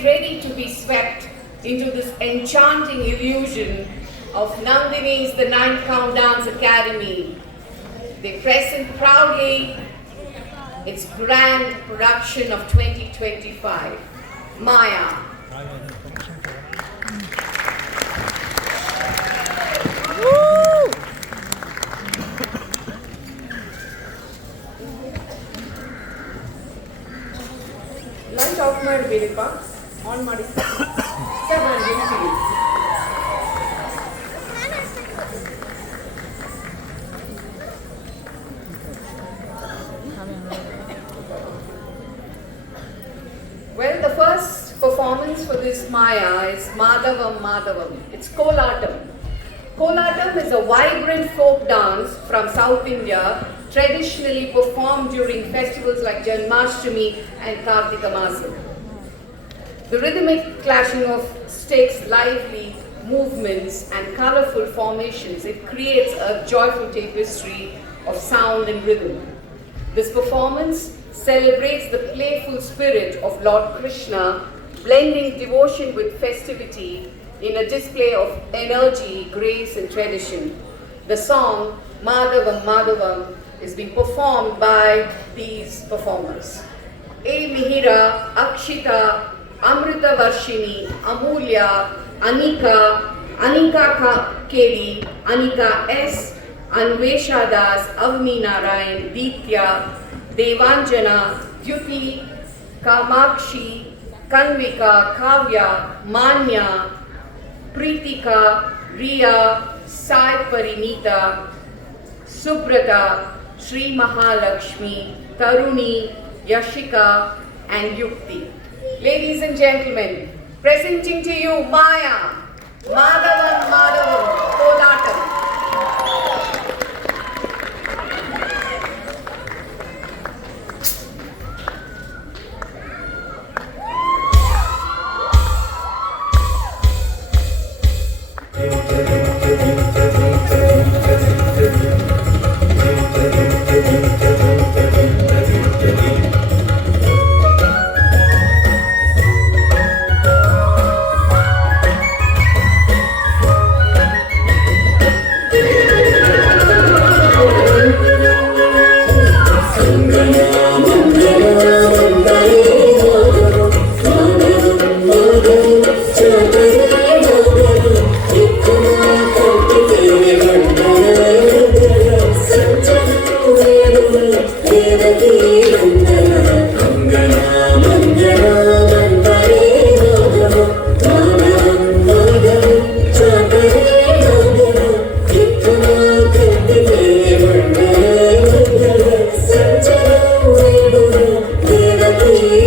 get ready to be swept into this enchanting illusion of Nandini's The Ninth Count Dance Academy. They present proudly its grand production of 2025, Maya. Light off ಮಾಡಬೇಕಪ್ಪ on ಮಾಡಿ sir ನಾನು ಹೇಳ್ತೀನಿ. Well, the first performance for this Maya is Madhavam Madhavam. It's Kolatam. Kolatam is a vibrant folk dance from South India, traditionally performed during festivals like Janmashtami and Kartika Masam. The rhythmic clashing of sticks, lively movements and colorful formations, it creates a joyful tapestry of sound and rhythm. This performance celebrates the playful spirit of Lord Krishna, blending devotion with festivity in a display of energy, grace and tradition. The song Madhavam Madhavam is being performed by these performers: A. Mihira, Akshita, Amrita Varshini, Amulya, Anika, Anika Keli, Anika S, Anvesha Das, Avni Narayan, Ditya, Devanjana, Dyuti, Kamakshi, Kanvika, Kavya, Manya, Pritika, Riya, Sai Parinita, Subrata, Sri Mahalakshmi, Taruni, Yashika and Yukti. Ladies and gentlemen, presenting to you Maya, Madhavam Madhavam, Kolatam. Thank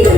you.